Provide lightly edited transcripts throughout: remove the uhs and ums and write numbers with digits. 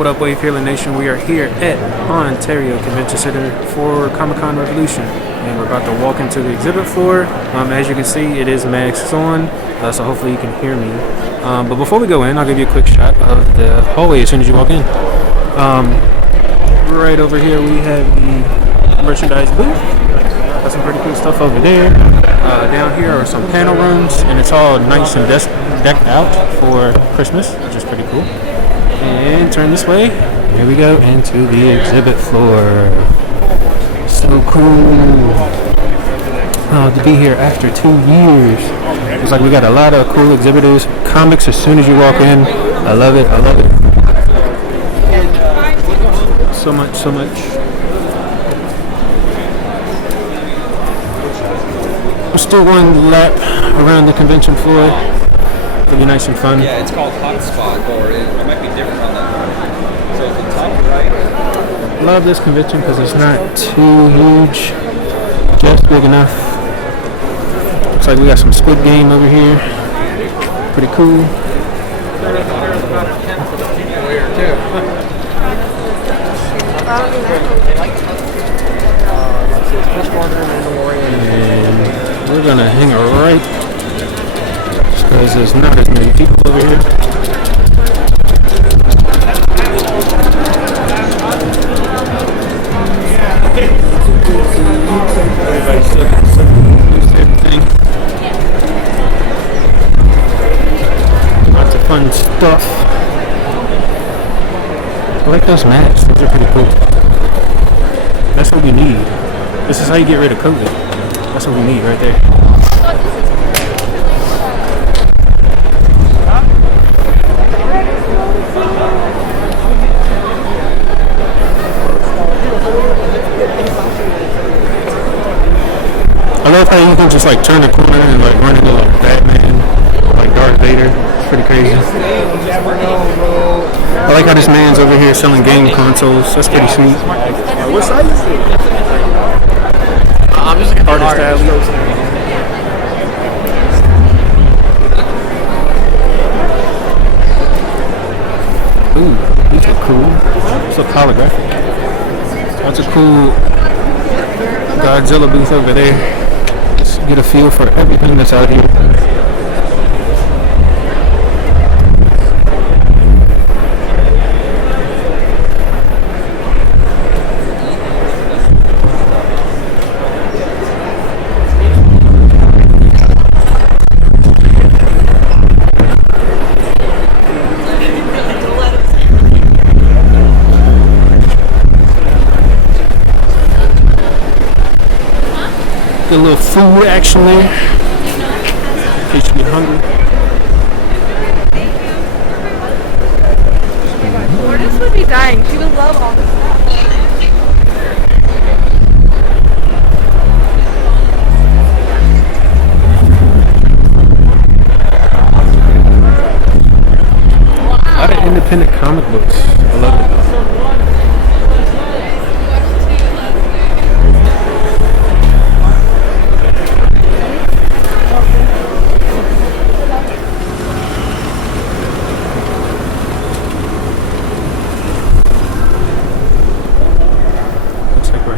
What up, Wavehealernation? We are here at Ontario Convention Center for Comic-Con Revolution, and we're about to walk into the exhibit floor. As you can see, it is masks on, so hopefully you can hear me. But before we go in, I'll give you a quick shot of the hallway as soon as you walk in. Right over here, we have the merchandise booth. Got some pretty cool stuff over there. Down here are some panel rooms, and it's all nice and decked out for Christmas, which is pretty cool. And turn this way. Here we go into the exhibit floor. So cool. To be here after 2 years. It's like we got a lot of cool exhibitors. Comics as soon as you walk in. I love it. I love it. So much, so much. Let's do one lap around the convention floor. It'll be nice and fun. Yeah, it's called Hotspot, or it might be different on that. So the top right. Love this convention because it's not too huge, just big enough. Looks like we got some Squid Game over here. Pretty cool. And we're gonna hang right because there's not as many people over here. Everybody's still used to everything. Lots of fun stuff. I like those masks. Those are pretty cool. That's what we need. This is how you get rid of COVID. That's what we need right there. I love how you can just like turn the corner and like run into like Batman or like Darth Vader. It's pretty crazy. I like how this man's over here selling game consoles. That's pretty sweet. What size is it? I'm just like artist alley. Ooh, these look cool. These look holographic. That's a cool Godzilla booth over there. Just get a feel for everything that's out here. Get a little food action there, in case you get hungry. Lourdes would be dying. She would love all this stuff. A lot of independent comic books. I love it.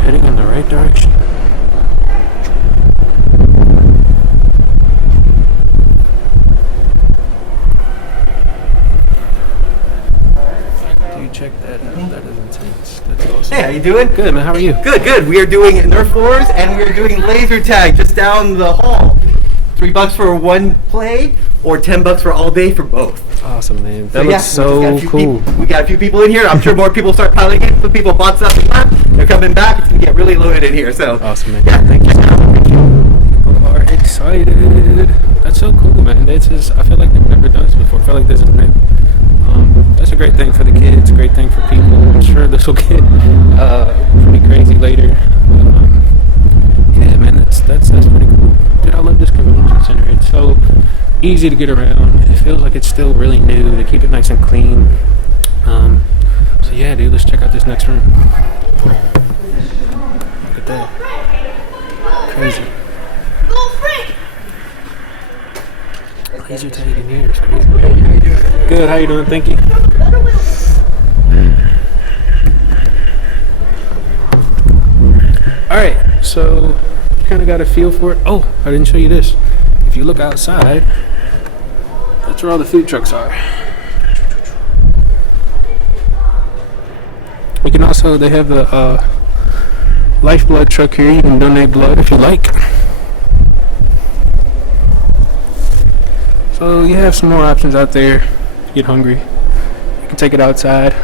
Heading in the right direction. Do you check that out? That is intense. That's awesome. Hey, how you doing? Good, man. How are you? Good, good. We are doing Nerf floors and we are doing laser tag just down the hall. $3 for one play or $10 for all day for both. Awesome, man. That looks so cool. We got a few people in here. I'm sure more people start piling in. Some people bought stuff and left. They're coming back. It's gonna get really loaded in here. So awesome, man. Yeah, Thank you. People are excited. That's so cool, man. That's just, I feel like they've never done this before. I feel like this is new. That's a great thing for the kids. A great thing for people. I'm sure this will get pretty crazy later. Yeah, man. That's pretty cool. Dude, I love this convention center. It's so easy to get around. It feels like it's still really new. They keep it nice and clean. So yeah, dude, let's check out this next room. Look at that. Crazy. Laser tag in here is crazy. Good, how you doing? Thank you. Alright, so kind of got a feel for it. Oh, I didn't show you this. If you look outside, that's where all the food trucks are. You can also, they have the lifeblood truck here. You can donate blood if you like. So you have some more options out there if you get hungry. You can take it outside.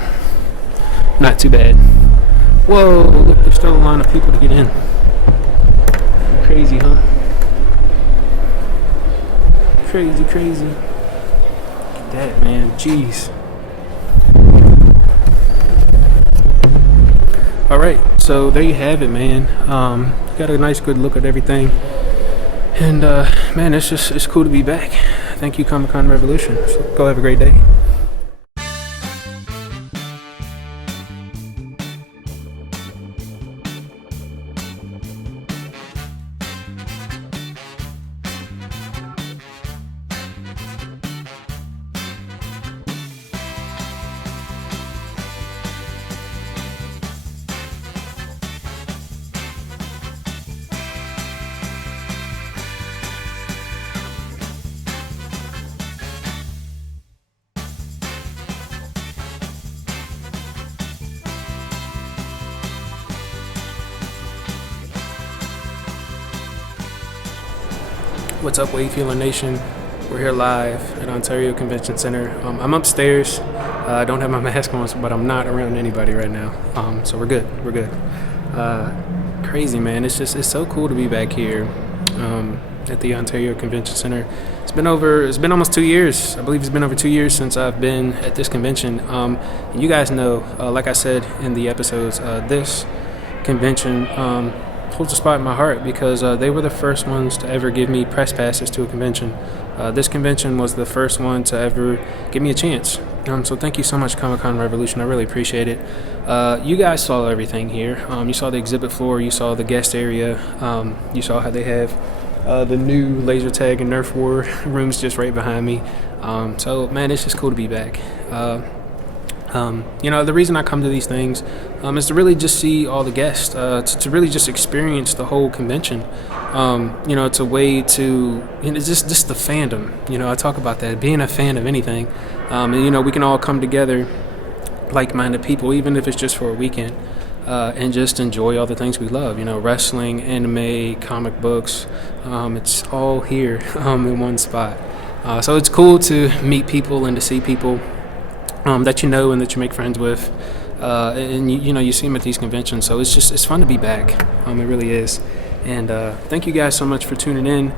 Not too bad. Whoa, look, there's still a line of people to get in. Crazy, huh? Crazy. Look at that, man. Jeez. Alright, so there you have it, man. Got a nice good look at everything. And man, it's cool to be back. Thank you, Comic-Con Revolution. So go have a great day. What's up, Wavehealernation? We're here live at Ontario Convention Center. I'm upstairs. I don't have my mask on, but I'm not around anybody right now. So we're good. Crazy, man. It's so cool to be back here at the Ontario Convention Center. It's been almost 2 years. I believe it's been over 2 years since I've been at this convention. And you guys know, like I said in the episodes, this convention holds a spot in my heart because they were the first ones to ever give me press passes to a convention. This convention was the first one to ever give me a chance. So thank you so much, Comic-Con Revolution. I really appreciate it. You guys saw everything here. You saw the exhibit floor. You saw the guest area. You saw how they have the new laser tag and Nerf war rooms just right behind me. So man, it's just cool to be back. The reason I come to these things is to really just see all the guests, to really just experience the whole convention. It's a way to, it's just the fandom. I talk about that, being a fan of anything. We can all come together, like-minded people, even if it's just for a weekend, and just enjoy all the things we love. Wrestling, anime, comic books. It's all here in one spot. So it's cool to meet people and to see people that you know and that you make friends with, and you see them at these conventions. So it's fun to be back. It really is. And thank you guys so much for tuning in.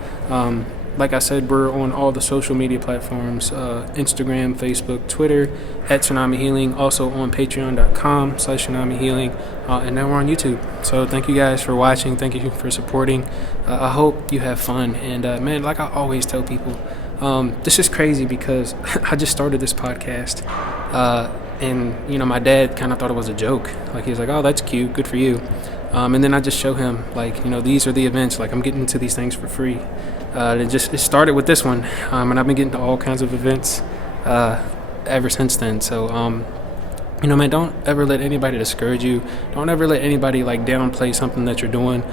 Like I said, we're on all the social media platforms: Instagram, Facebook, Twitter at Tsunami Healing. Also on Patreon.com/Tsunami Healing, and now we're on YouTube. So thank you guys for watching. Thank you for supporting. I hope you have fun. And man, like I always tell people, this is crazy because I just started this podcast, and my dad kind of thought it was a joke. Like he was like, "Oh, that's cute, good for you." And then I just show him, like, these are the events. Like, I'm getting into these things for free. It started with this one, and I've been getting to all kinds of events ever since then. So, man, don't ever let anybody discourage you. Don't ever let anybody downplay something that you're doing.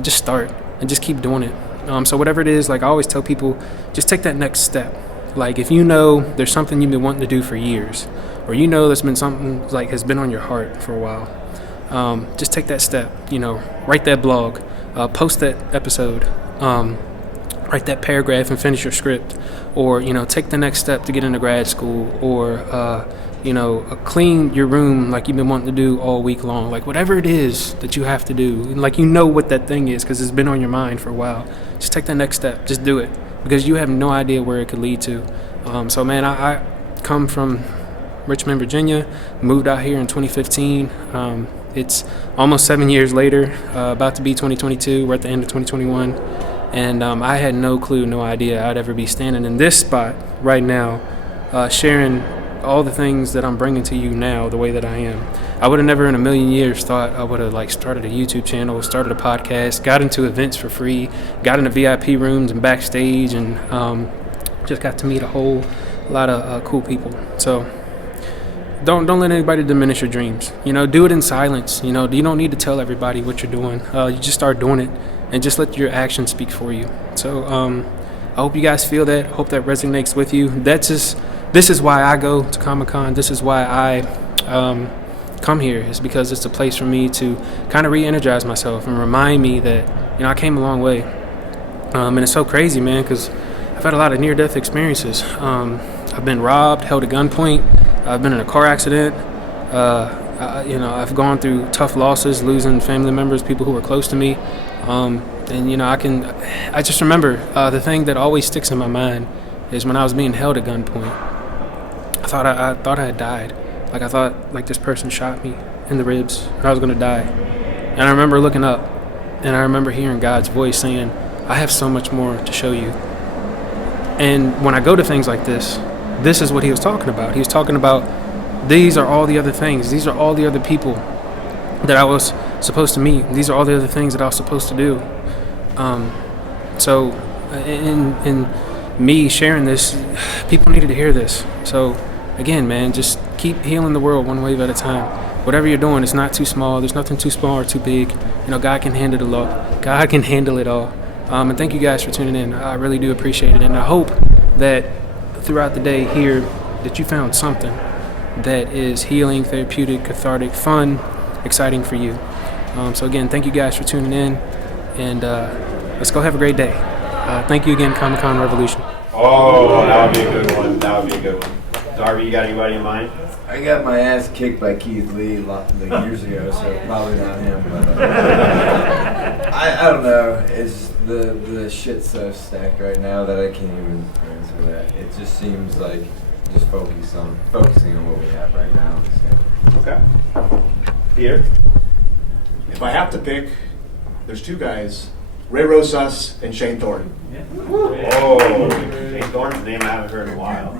Just start and just keep doing it. So whatever it is, I always tell people, just take that next step. Like, if there's something you've been wanting to do for years, or there's been something has been on your heart for a while, just take that step. Write that blog, post that episode, write that paragraph and finish your script, or take the next step to get into grad school, or clean your room like you've been wanting to do all week long. Whatever it is that you have to do, what that thing is because it's been on your mind for a while. Just take that next step. Just do it, because you have no idea where it could lead to. So man, I come from Richmond, Virginia, moved out here in 2015. It's almost 7 years later, about to be 2022. We're at the end of 2021, and I had no clue, no idea I'd ever be standing in this spot right now, sharing all the things that I'm bringing to you now the way that I am. I would have never in a million years thought I would have started a YouTube channel, started a podcast, got into events for free, got into VIP rooms and backstage, and just got to meet a whole lot of cool people. So don't let anybody diminish your dreams. You know, do it in silence. You know, you don't need to tell everybody what you're doing. You just start doing it, and just let your actions speak for you. So I hope you guys feel that. I hope that resonates with you. This is why I go to Comic-Con. This is why I come here, is because it's a place for me to kind of re-energize myself and remind me that, you know, I came a long way. And it's so crazy, man, because I've had a lot of near-death experiences. I've been robbed, held at gunpoint. I've been in a car accident. You know, I've gone through tough losses, losing family members, people who were close to me. And, you know, I just remember the thing that always sticks in my mind is when I was being held at gunpoint. I thought I had died. Like, I thought, like, this person shot me in the ribs and I was going to die. And I remember looking up and I remember hearing God's voice saying, I have so much more to show you. And when I go to things like this is what he was talking about. He was talking about, these are all the other things. These are all the other people that I was supposed to meet. These are all the other things that I was supposed to do. So in me sharing this, people needed to hear this. So again, man, just keep healing the world one wave at a time. Whatever you're doing, it's not too small. There's nothing too small or too big. You know, God can handle it all. God can handle it all. And thank you guys for tuning in. I really do appreciate it. And I hope that throughout the day here that you found something that is healing, therapeutic, cathartic, fun, exciting for you. So again, thank you guys for tuning in. And let's go have a great day. Thank you again, Comic-Con Revolution. Oh, that would be a good one. That would be a good one. Darby, you got anybody in mind? I got my ass kicked by Keith Lee like years ago, so probably not him. But I don't know. It's the shit's so stacked right now that I can't even answer that. It just seems like just focusing on what we have right now. So. Okay. Peter? If I have to pick, there's two guys, Ray Rosas and Shane Thornton. Oh, Shane Thornton's name I haven't heard in a while.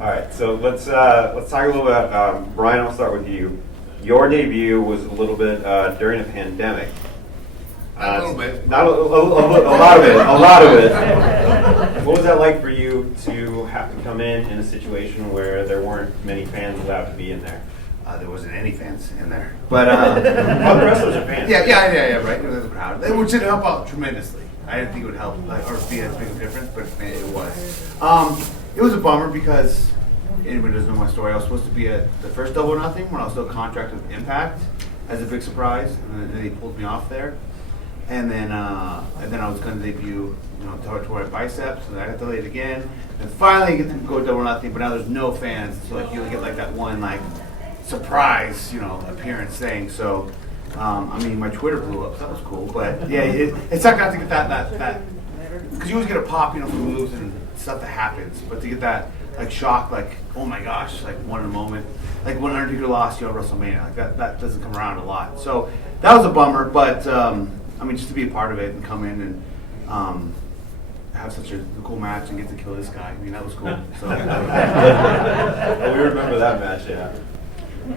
All right, so let's talk a little bit about Brian. I'll start with you. Your debut was a little bit during a pandemic. A little bit. Not a lot of it. A lot of it. What was that like for you to have to come in a situation where there weren't many fans allowed to be in there? There wasn't any fans in there. But well, the rest of those are fans. Yeah, right. There was a crowd, which did help out tremendously. I didn't think it would help or be as big a difference, but it was. It was a bummer because anybody doesn't know my story. I was supposed to be at the first Double or Nothing when I was still contracted with Impact as a big surprise, and then they pulled me off there. And then I was going to debut, toward my biceps, and I got delayed again. And finally, I get to go Double or Nothing, but now there's no fans, so you only get like that one surprise, appearance thing. So, my Twitter blew up. So that was cool, but yeah, it's not got to get that because you always get a pop, for moves and stuff that happens, but to get that shock, oh my gosh, one in a moment, like when Undertaker lost at WrestleMania, that doesn't come around a lot. So that was a bummer, but just to be a part of it and come in and have such a cool match and get to kill this guy, that was cool. So Well, we remember that match, yeah.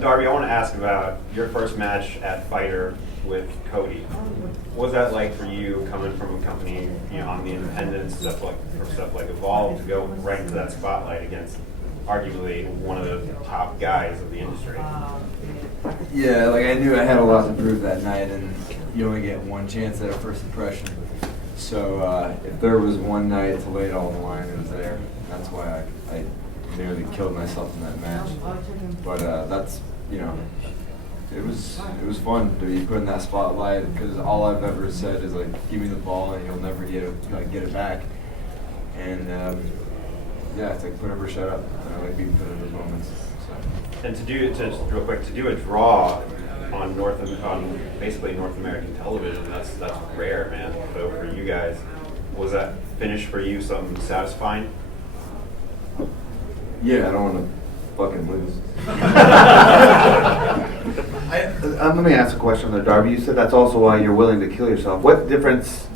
Darby, I want to ask about your first match at Fighter with Cody. What was that like for you, coming from a company, on the independent stuff like Evolve, to go right into that spotlight against arguably one of the top guys of the industry? Yeah, I knew I had a lot to prove that night, and you only get one chance at a first impression. So if there was one night to lay it all on the line, it was there. That's why I nearly killed myself in that match. But that's, it was fun to be put in that spotlight, because all I've ever said is give me the ball and you'll never get it back. And it's put up or shut up. I like being put in those moments. So. And to do a draw on basically North American television, that's rare, man. So for you guys, was that finish for you something satisfying? Yeah, I don't want to fucking lose. Let me ask a question there, Darby. You said that's also why you're willing to kill yourself. What difference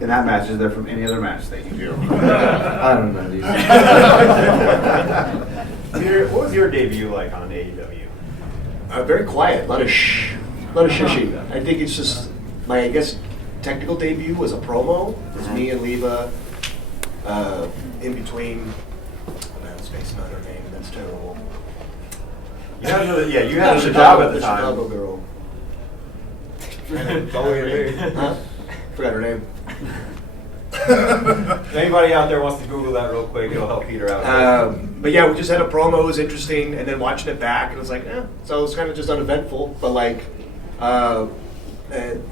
in that match is there from any other match that you do? I don't know, dude. What was your debut like on AEW? Very quiet, a lot of shishing. I think it's just my, technical debut was a promo. It was me and Leva in between spacing on her name. That's terrible. You had another, yeah, you had another job at the time. Chicago girl. Huh? Forgot her name. If anybody out there wants to Google that real quick, it'll help Peter out. But yeah, we just had a promo. It was interesting, and then watching it back, and it was like, so it was kind of just uneventful. But like,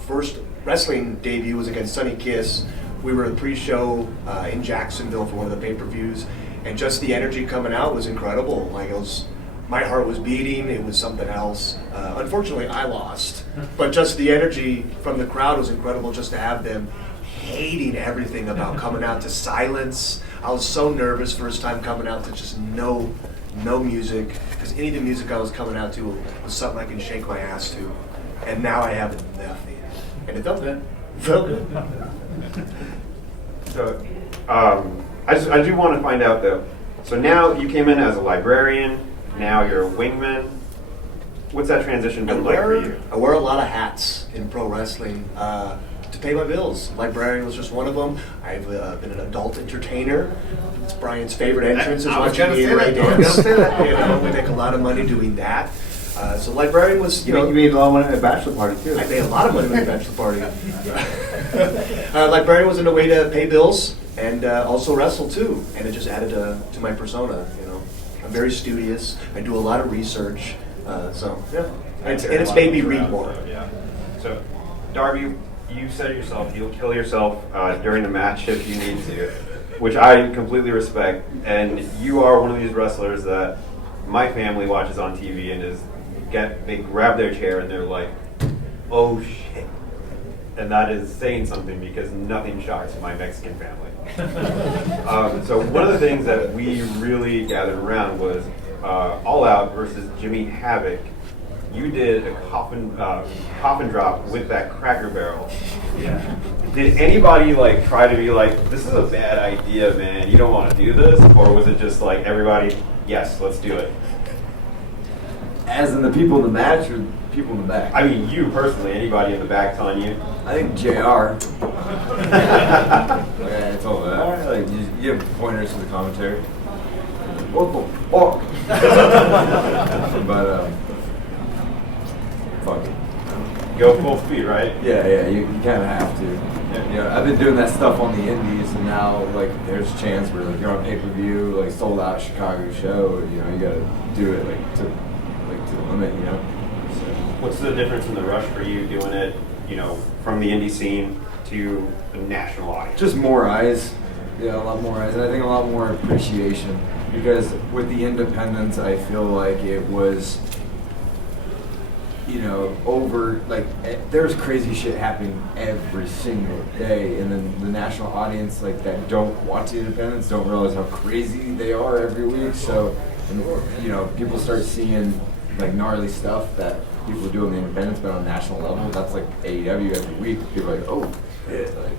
first wrestling debut was against Sunny Kiss. We were the pre-show in Jacksonville for one of the pay-per-views, and just the energy coming out was incredible. Like, it was, my heart was beating. It was something else. Unfortunately, I lost, but just the energy from the crowd was incredible. Just to have them hating everything about coming out to silence. I was so nervous first time coming out to just no music, because any of the music I was coming out to was something I can shake my ass to, and now I have nothing, and it felt good. Felt good. So, I do want to find out though. So now you came in as a librarian. Now you're a wingman. What's that transition been like for you? I wear a lot of hats in pro wrestling to pay my bills. Librarian was just one of them. I've been an adult entertainer. It's Brian's favorite entrance is watching me and Ray dance. You know, we make a lot of money doing that. So librarian was, You made a lot of money at a bachelor party too. I made a lot of money with the bachelor party. Librarian was in a way to pay bills and also wrestle too, and it just added to my persona. You know, I'm very studious. I do a lot of research. So yeah, and it's made me read more. Yeah. So, Darby, you said yourself you'll kill yourself during the match if you need to, which I completely respect. And you are one of these wrestlers that my family watches on TV and they grab their chair and they're like, oh shit. And that is saying something because nothing shocks my Mexican family. So one of the things that we really gathered around was All Out versus Jimmy Havoc. You did a coffin drop with that Cracker Barrel. Yeah. Did anybody like try to be like, this is a bad idea, man, you don't want to do this? Or was it just like everybody, yes, let's do it? As in the people in the match or people in the back? I mean, you personally, anybody in the back telling you? I think JR. Okay, it's all that. Like, you have pointers for the commentary. What the fuck? But, fuck it. Go full speed, right? Yeah, you kind of have to. You know, I've been doing that stuff on the indies, and now, like, there's a chance where, like, you're on pay-per-view, like, sold out Chicago show, you know, you gotta do it, like, to the limit, you know? So. What's the difference in the rush for you doing it, you know, from the indie scene to the national audience? Just more eyes. Yeah, a lot more eyes. And I think a lot more appreciation. Because with the independents, I feel like it was, you know, there's crazy shit happening every single day. And then the national audience, like, that don't watch the independents don't realize how crazy they are every week. So, you know, people start seeing, like, gnarly stuff that people do on the independents, but on a national level, that's like AEW every week. People are like, oh, shit, like,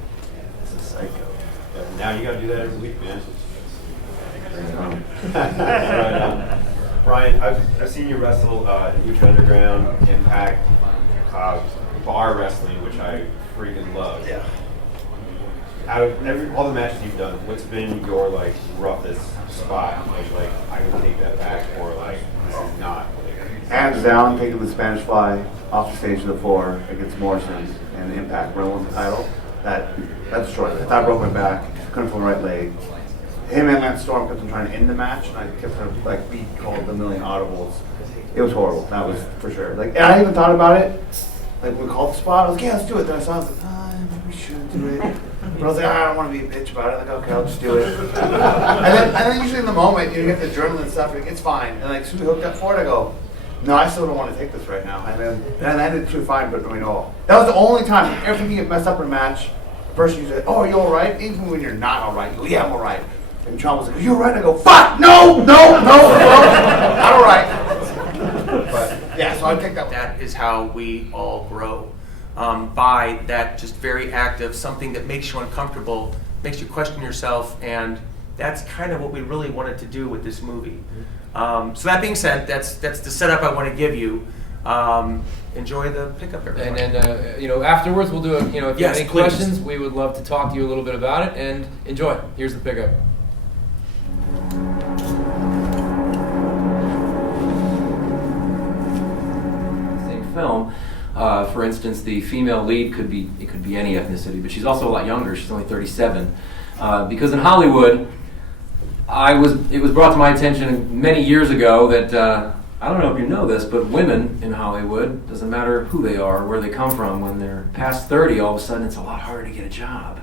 this is psycho. Yeah, now you gotta do that every week, man. Bring it on. Right on. Brian, I've seen you wrestle in Lucha Underground, Impact, bar wrestling, which I freaking love. Yeah. Out of all the matches you've done, what's been your like roughest spot? Like I can take that back, or like this is not. Hands down, taking the Spanish Fly off the stage to the floor against Morrison and Impact, Rowan's the title. That destroyed me. I broke my back, couldn't feel the right leg. Him and Lance Storm kept on trying to end the match, and I kept on like we called the million audibles. It was horrible. That was for sure. Like, and I even thought about it. Like, we called the spot. I was like, yeah, let's do it. Then I saw it. I was like, maybe we should do it. But I was like, I don't want to be a bitch about it. Like, okay, I'll just do it. and then usually in the moment, you get the adrenaline stuff. Like, it's fine. And like, as soon as we hooked up for it, I go, no, I still don't want to take this right now. And I ended too fine, but I mean, that was the only time. Every time you get messed up in a match, the person you say, oh, are you all right? Even when you're not all right, you go, yeah, I'm all right. And Sean was like, are you all right? I go, fuck, no, not all right. But yeah, so I think that is how we all grow. By that just very active, something that makes you uncomfortable, makes you question yourself, and that's kind of what we really wanted to do with this movie. So that being said, that's the setup I want to give you. Enjoy the pickup, everybody. And then, afterwards we'll do if you have any questions, we would love to talk to you a little bit about it, and enjoy. Here's the pickup. film. For instance, the female lead could be any ethnicity, but she's also a lot younger. She's only 37. Because in Hollywood, it was brought to my attention many years ago that I don't know if you know this, but women in Hollywood, doesn't matter who they are, where they come from, when they're past 30, all of a sudden it's a lot harder to get a job.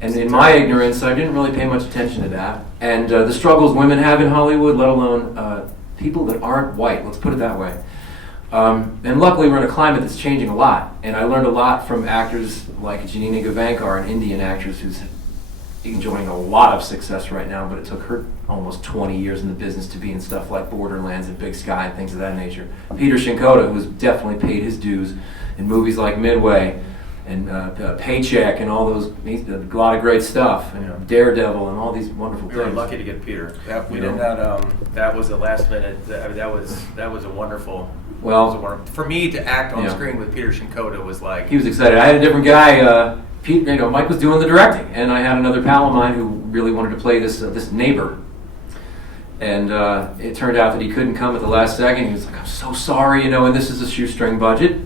And in my ignorance, I didn't really pay much attention to that. And the struggles women have in Hollywood, let alone people that aren't white, let's put it that way. And luckily we're in a climate that's changing a lot. And I learned a lot from actors like Janina Gavankar, an Indian actress who's enjoying a lot of success right now, but it took her almost 20 years in the business to be in stuff like Borderlands and Big Sky and things of that nature. Peter Shinkota, who's definitely paid his dues in movies like Midway and Paycheck and all those, a lot of great stuff, and Daredevil and all these wonderful We things. were lucky to get Peter. We did not. That was a last minute. That was a wonderful. Well, for me to act on screen with Peter Shinkota was like. He was excited. I had a different guy. Mike was doing the directing, and I had another pal of mine who really wanted to play this neighbor. And it turned out that he couldn't come at the last second. He was like, "I'm so sorry, and this is a shoestring budget."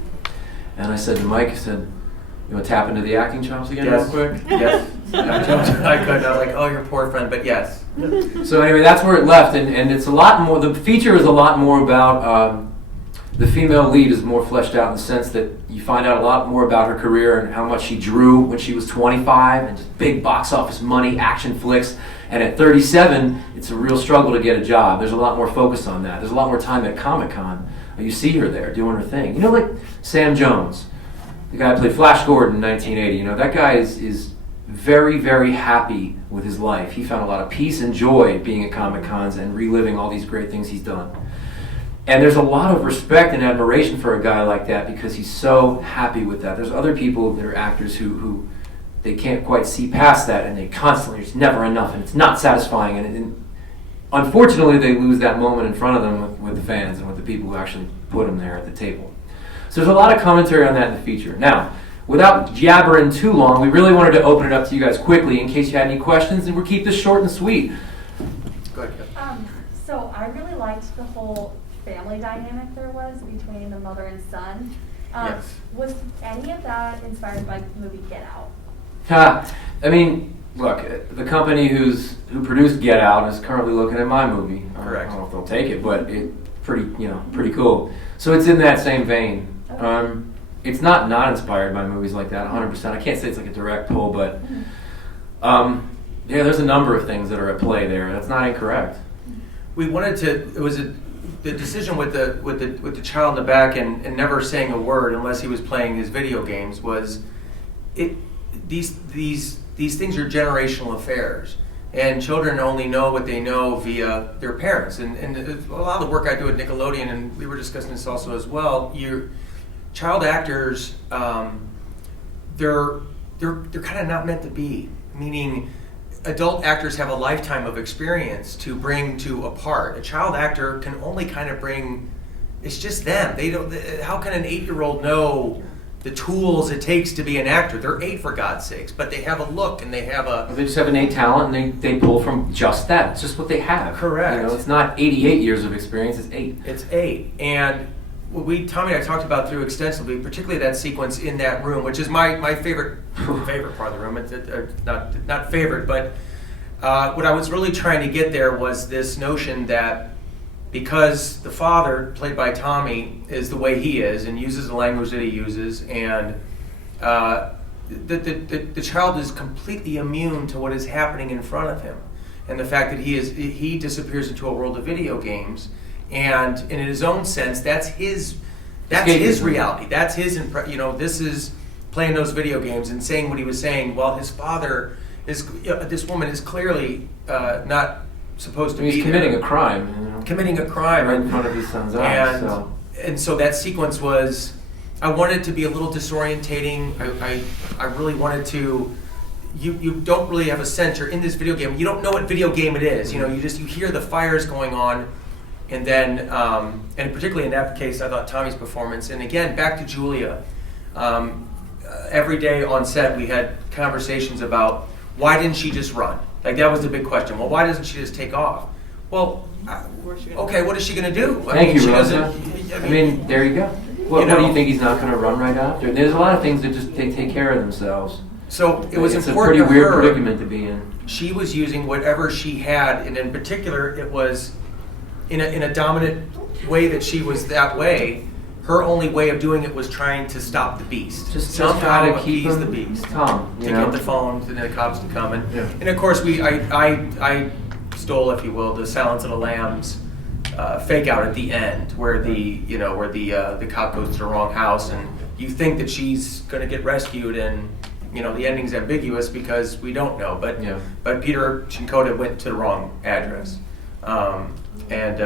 And I said to Mike, "You want to tap into the acting chops again real quick?" Yes. I could. I was like, "Oh, your poor friend," but yes. So anyway, that's where it left, and it's a lot more. The feature is a lot more about. The female lead is more fleshed out in the sense that you find out a lot more about her career and how much she drew when she was 25 and just big box office money, action flicks. And at 37, it's a real struggle to get a job. There's a lot more focus on that. There's a lot more time at Comic-Con. You see her there doing her thing. Like Sam Jones, the guy who played Flash Gordon in 1980. That guy is very, very happy with his life. He found a lot of peace and joy being at Comic-Cons and reliving all these great things he's done. And there's a lot of respect and admiration for a guy like that because he's so happy with that. There's other people that are actors who they can't quite see past that, and they constantly, it's never enough, and it's not satisfying. And unfortunately, they lose that moment in front of them with the fans and with the people who actually put them there at the table. So there's a lot of commentary on that in the feature. Now, without jabbering too long, we really wanted to open it up to you guys quickly in case you had any questions, and we'll keep this short and sweet. Go ahead, Kim. So I really liked the whole family dynamic there was between the mother and son. Yes. Was any of that inspired by the movie Get Out? Look, the company who produced Get Out is currently looking at my movie. Correct. I don't know if they'll take it, but it's pretty cool. So it's in that same vein. Okay. It's not inspired by movies like that 100%. I can't say it's like a direct pull, but there's a number of things that are at play there. That's not incorrect. We wanted to. It was the decision with the child in the back and never saying a word unless he was playing his video games was it. These things are generational affairs, and children only know what they know via their parents. And a lot of the work I do at Nickelodeon, and we were discussing this also as well. Your child actors, they're kind of not meant to be. Meaning, adult actors have a lifetime of experience to bring to a part. A child actor can only kind of bring. It's just them. They don't. How can an 8-year-old know the tools it takes to be an actor? They're 8 for God's sakes, but they have a look and they have a. They just have innate talent, and they pull from just that. It's just what they have. Correct. It's not 88 years of experience. It's 8. It's 8, and what Tommy and I talked about through extensively, particularly that sequence in that room, which is my favorite part of the room. It's not favorite, but what I was really trying to get there was this notion that because the father, played by Tommy, is the way he is and uses the language that he uses, and the child is completely immune to what is happening in front of him, and the fact that he disappears into a world of video games, and in his own sense, that's his reality. That's his this is playing those video games and saying what he was saying, while his father is this woman is clearly not supposed to be committing a crime. Committing a crime right in front of his son's eyes. And so that sequence was, I wanted it to be a little disorientating. I really wanted to. You don't really have a sense. You're in this video game. You don't know what video game it is. You hear the fires going on, and then and particularly in that case, I thought Tommy's performance. And again, back to Julia. Every day on set, we had conversations about why didn't she just run? Like, that was the big question. Well, why doesn't she just take off? Well, okay, what is she going to do? Thank you, Rosa. There you go. What do you think he's not going to run right after? There's a lot of things that just they take care of themselves. So it was it's important a pretty weird to her. predicament to be in. She was using whatever she had, and in particular, it was in a dominant way that she was that way. Her only way of doing it was trying to stop the beast. Just somehow try to keep appease him the beast. calm, To get the phone, to the cops to come, and of course I stole, if you will, the Silence of the Lambs fake out at the end, where the cop goes to the wrong house, and you think that she's going to get rescued, and the ending's ambiguous because we don't know. But Peter Cincotta went to the wrong address, and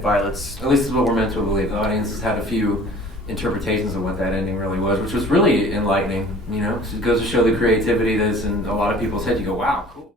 Violet's. At least is what we're meant to believe. The audience has had a few interpretations of what that ending really was, which was really enlightening. It goes to show the creativity that's in a lot of people's head. You go, wow, cool.